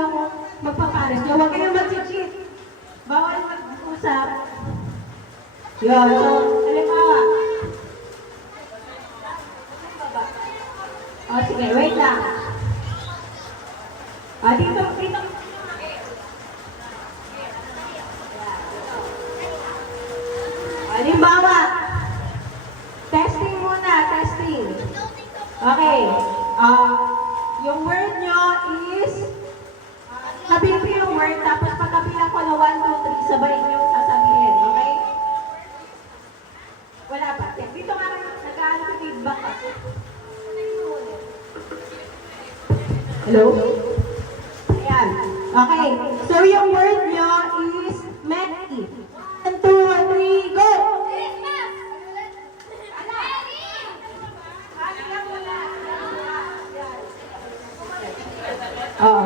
yung magpapares nyo. Huwag kayong mag-cheat. Bawal mag-usap. Yun. So, halimbawa. O, sige, wait lang. Dito. Halimbawa. Testing muna, testing. Okay. Yung word nyo is, sabihin ko yung word, tapos pagkabilang ko na 1, 2, 3, sabay nyo sasabihin. Okay? Wala pa. Dito nga nag-aano sa feedback ako. Hello? Ayan. Okay. So yung word nyo is Meti. 1, 2, 3, go! Oh.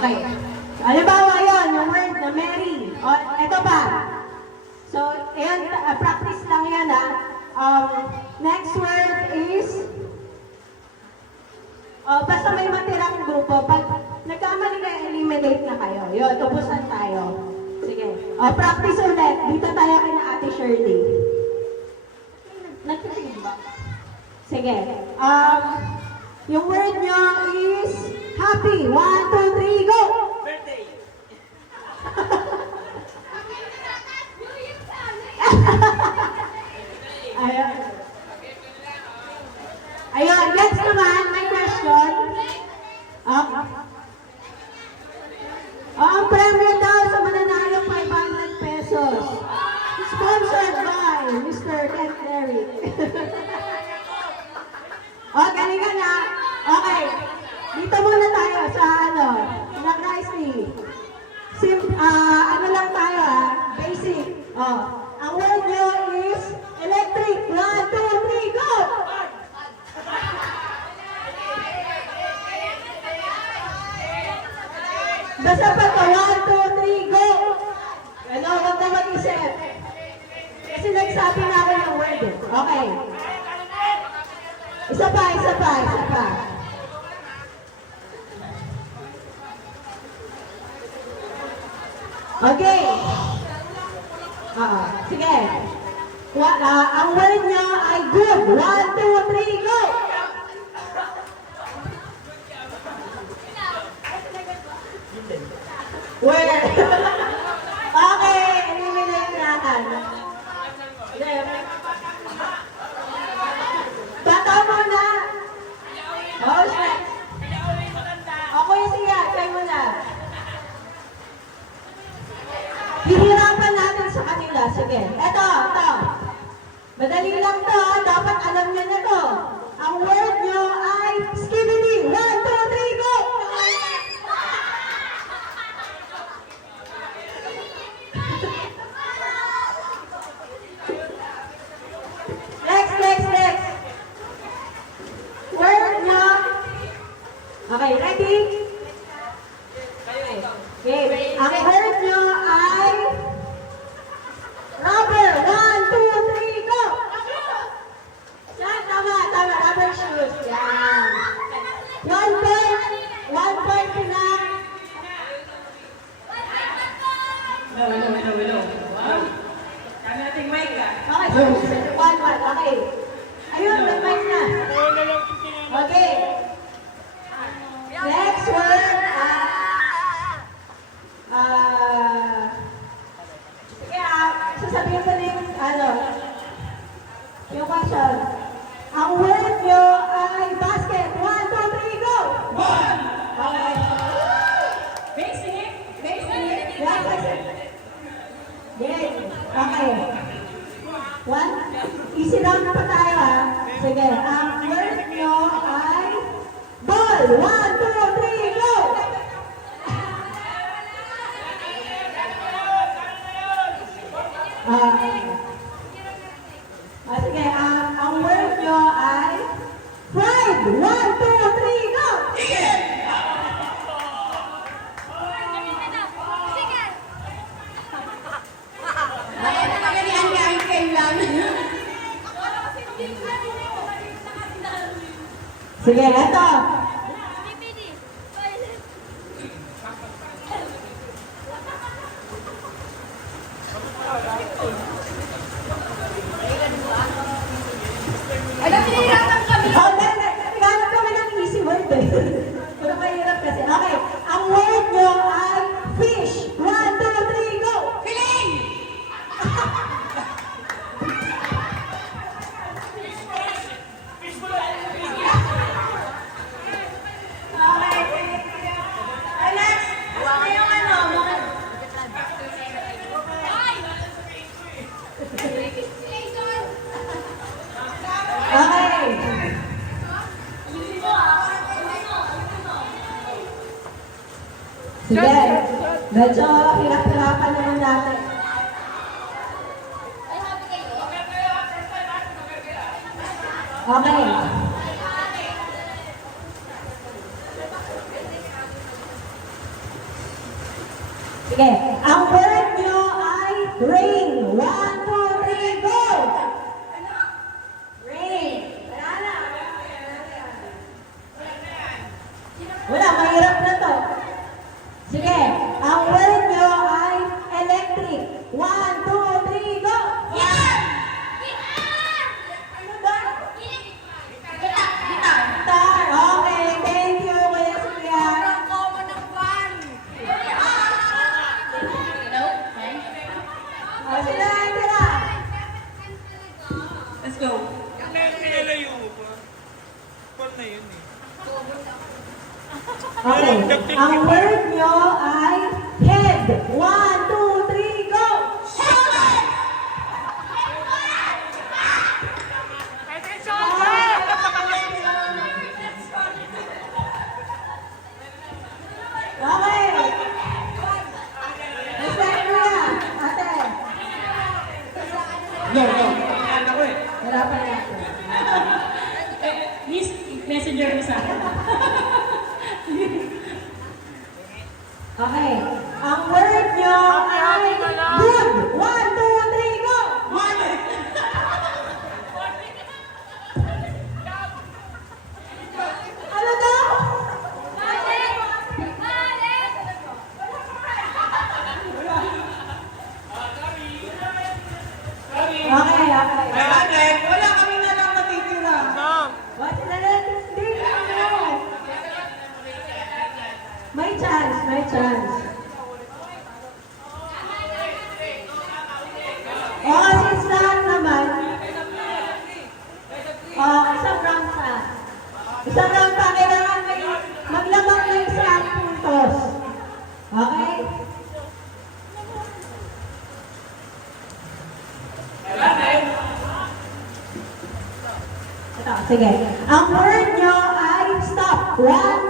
Okay. Halimbawa yun, yung word na Mary. O, ito pa. So, ayan, practice lang yan next word is, basta may matirang grupo. Pag nagkamali kayo, eliminate na kayo. Yun, tubusan tayo. Sige. Practice ulit. Dito tayo kay na Ate Shirley. Nagkasin ba? Sige. Yung word nyo is happy. 1, 2, 3, go! Birthday! Ayun, next naman, may question. Ang premyo daw sa mananalo 500 pesos. Sponsored by Mr. Ken Derrick. Galingan na. Okay. Dito muna tayo sa nag-rising. Ano lang tayo basic. Ang word nyo is electric. 1, 2, 3, go! Basta pa to, 1, 2, 3, go! Ano, huwag na mag-isip. Kasi nagsabi na ako ng word eh. Okay. Isa pa. Okay. Sige. Ang word niya ay good. 1, 2, 3, go! Where? Okay, eliminate natin. Bata mo na. Ako yung siya, try mo na. Hihirapan natin sa kanila. Sige. Ito. Madali lang to. Dapat alam niyo na to. Ang word nyo ay skibidi. 1, 2, 3, go! Next. Word nyo. Okay, ready? Okay. Ang word nyo ay rubber. 1, 2, 3, go! Yan, tama. Rubber shoes. Yan. 1 point na. Hello. Wow. Kami nating mic Okay, 1. Okay. Ayun, may mic na. Okay. Next word. Sige, sasabihin ko na yung question. Ang word nyo ay basket. 1, 2, 3, go! Okay. Basic. Yes. Okay. 1. Easy round na pa tayo Sige, ang word nyo ay ball. 1, 2, 3, go! Sige, ang word nyo ay pride. 1, 2, 3, go! Sige, eto. Sige. Medyo hirap-hirapan naman natin. Okay. Sige. Ang word nyo ay rain. 1, 2, 3, go! Rain. Wala, mahirap na to. Sige. Ang word nyo ay electric. 1, 2, 3, go! Ano ba? Guitar. Okay, thank you, Kuya Suya. Sila. Let's go. Pinalayo mo pa. Paano na yun eh? Okay. Ang word nyo ay head. 1, 2, 3, go! Okay. Next time na. Ate. Go, go. Ano ko eh. Hirapan natin. Miss, messenger mo sa akin. Okay. Ang word nyo ay good. 1, 2, 3, go! Ano daw? Okay, okay. Ate, wala kami na lang matitira. What's the next thing? May chance, may chance. Oh, since lahat naman. Oh, isang round pa. Isang round pa, kailangan may maglabang ng isang puntos. Okay? Ito, sige. Ang word nyo ay stop. 1,